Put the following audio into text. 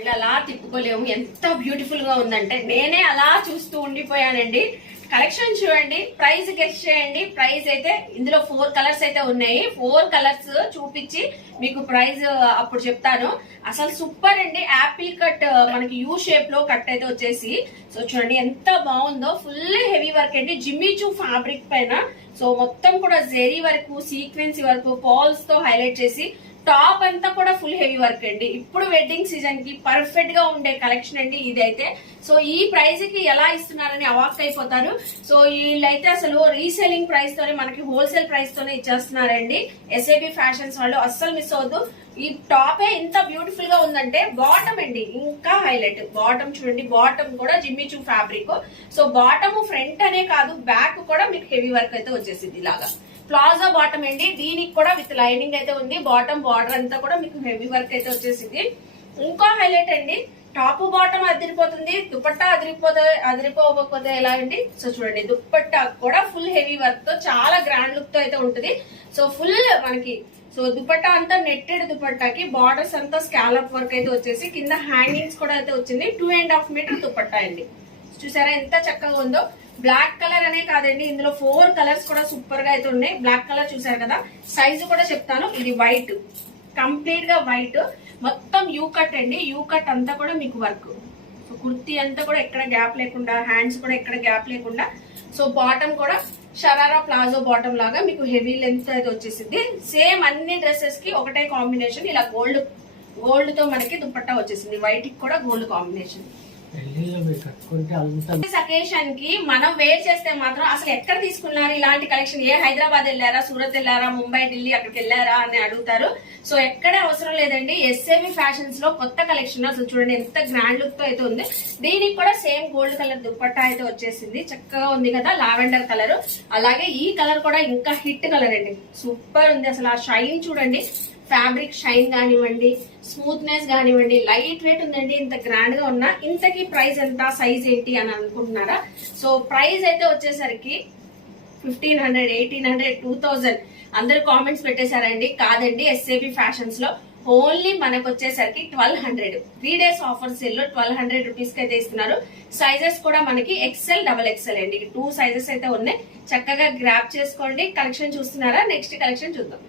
కళ్ళు అలా తిప్పుకోలేము, ఎంత బ్యూటిఫుల్ గా ఉందంటే నేనే అలా చూస్తూ ఉండిపోయానండి. కలెక్షన్ చూడండి, ప్రైస్ గెస్ట్ చేయండి. ప్రైస్ అయితే ఇందులో 4 కలర్స్ అయితే ఉన్నాయి. 4 కలర్స్ చూపించి మీకు ప్రైస్ అప్పుడు చెప్తాను. అసలు సూపర్ అండి. యాపిల్ కట్ మనకి యూ షేప్ లో కట్ అయితే వచ్చేసి, సో చూడండి ఎంత బాగుందో. ఫుల్ హెవీ వర్క్ అండి, జిమ్మిచూ ఫ్యాబ్రిక్ పైన. సో మొత్తం కూడా జెరీ వరకు, సీక్వెన్స్ వరకు, పాల్స్ తో హైలైట్ చేసి టాప్ అంతా కూడా ఫుల్ హెవీ వర్క్ అండి. ఇప్పుడు వెడ్డింగ్ సీజన్ కి పర్ఫెక్ట్ గా ఉండే కలెక్షన్ అండి ఇదైతే. సో ఈ ప్రైస్ కి ఎలా ఇస్తున్నారని అవాక్ అయిపోతారు. సో వీళ్ళైతే అసలు రీసేలింగ్ ప్రైస్ తోనే మనకి హోల్సేల్ ప్రైస్ తోనే ఇచ్చేస్తున్నారండి. ఎస్ఏబి ఫ్యాషన్స్ వాళ్ళు, అస్సలు మిస్ అవ్వద్దు. ఈ టాపే ఇంత బ్యూటిఫుల్ గా ఉందంటే బాటమ్ అండి ఇంకా హైలైట్. బాటమ్ చూడండి, బాటమ్ కూడా Jimmy Choo fabric. So bottom front అనే కాదు, బ్యాక్ కూడా మీకు హెవీ వర్క్ అయితే వచ్చేసింది ఇలాగా. ప్లాజా బాటమ్ అండి, దీనికి కూడా విత్ లైనింగ్ అయితే ఉంది. బాటమ్ బార్డర్ అంతా కూడా మీకు హెవీ వర్క్ అయితే వచ్చేసింది. ఇంకా హైలైట్ అండి, టాప్ బాటమ్ అదిరిపోతుంది, దుపట్టా అదిరిపోకపోతే ఎలా అండి. సో చూడండి, దుపట్టా కూడా ఫుల్ హెవీ వర్క్ తో చాలా గ్రాండ్ లుక్ తో అయితే ఉంటుంది. సో ఫుల్ మనకి సో దుపట్టా అంతా నెట్టెడ్ దుపట్టాకి బార్డర్స్ అంతా స్కాలప్ వర్క్ అయితే వచ్చేసి కింద హ్యాంగింగ్స్ కూడా అయితే వచ్చింది. 2.5 మీటర్ దుపట్టా అండి. చూసారా ఎంత చక్కగా ఉందో. బ్లాక్ కలర్ అనే కాదండి, ఇందులో 4 కలర్స్ కూడా సూపర్ గా అయితే ఉన్నాయి. బ్లాక్ కలర్ చూసారు కదా, సైజు కూడా చెప్తాను. ఇది వైట్, కంప్లీట్ గా వైట్, మొత్తం యూ కట్ అండి. యూ కట్ అంతా కూడా మీకు వర్క్. సో కుర్తీ అంతా కూడా ఎక్కడ గ్యాప్ లేకుండా, హ్యాండ్స్ కూడా ఎక్కడ గ్యాప్ లేకుండా. సో బాటమ్ కూడా షరారా ప్లాజో బాటమ్ లాగా మీకు హెవీ లెంత్ అయితే వచ్చేసింది. సేమ్ అన్ని డ్రెస్సెస్ కి ఒకటే కాంబినేషన్, ఇలా గోల్డ్ తో మనకి దుపట్టా వచ్చేసింది. వైట్ కి కూడా గోల్డ్ కాంబినేషన్. అకేషన్ కి మనం వేర్ చేస్తే మాత్రం అసలు ఎక్కడ తీసుకున్నారు ఇలాంటి కలెక్షన్? ఏ హైదరాబాద్ వెళ్ళారా, సూరత్ వెళ్ళారా, ముంబై, ఢిల్లీ అక్కడికి వెళ్ళారా అని అడుగుతారు. సో ఎక్కడ అవసరం లేదండి, ఎస్ఏవి ఫ్యాషన్స్ లో కొత్త కలెక్షన్. అసలు చూడండి ఎంత గ్రాండ్ లుక్ తో అయితే ఉంది. దీనికి కూడా సేమ్ గోల్డ్ కలర్ దుపట్టా అయితే వచ్చేసింది. చక్కగా ఉంది కదా, లావెండర్ కలర్. అలాగే ఈ కలర్ కూడా ఇంకా హిట్ కలర్ అండి, సూపర్ ఉంది. అసలు ఆ షైన్ చూడండి, ఫ్యాబ్రిక్ షైన్ కానివ్వండి, స్మూత్నెస్ కానివ్వండి, లైట్ వెయిట్ ఉందండి. ఇంత గ్రాండ్ గా ఉన్నా. ఇంతకీ ప్రైస్ ఎంత, సైజ్ ఏంటి అని అనుకుంటున్నారా? సో ప్రైస్ అయితే వచ్చేసరికి 1500, 1800, 2000 అందరు కామెంట్స్ పెట్టేశారండి. కాదండి, ఎస్ఏబి ఫ్యాషన్స్ లో ఓన్లీ మనకు వచ్చేసరికి 1200 3 days ఆఫర్ సేల్ లో 1200 రూపీస్ కి అయితే ఇస్తున్నారు. సైజెస్ కూడా మనకి XL, XXL అండి, 2 సైజెస్ అయితే ఉన్నాయి. చక్కగా గ్రాప్ చేసుకోండి. కలెక్షన్ చూస్తున్నారా? నెక్స్ట్ కలెక్షన్ చూద్దాం.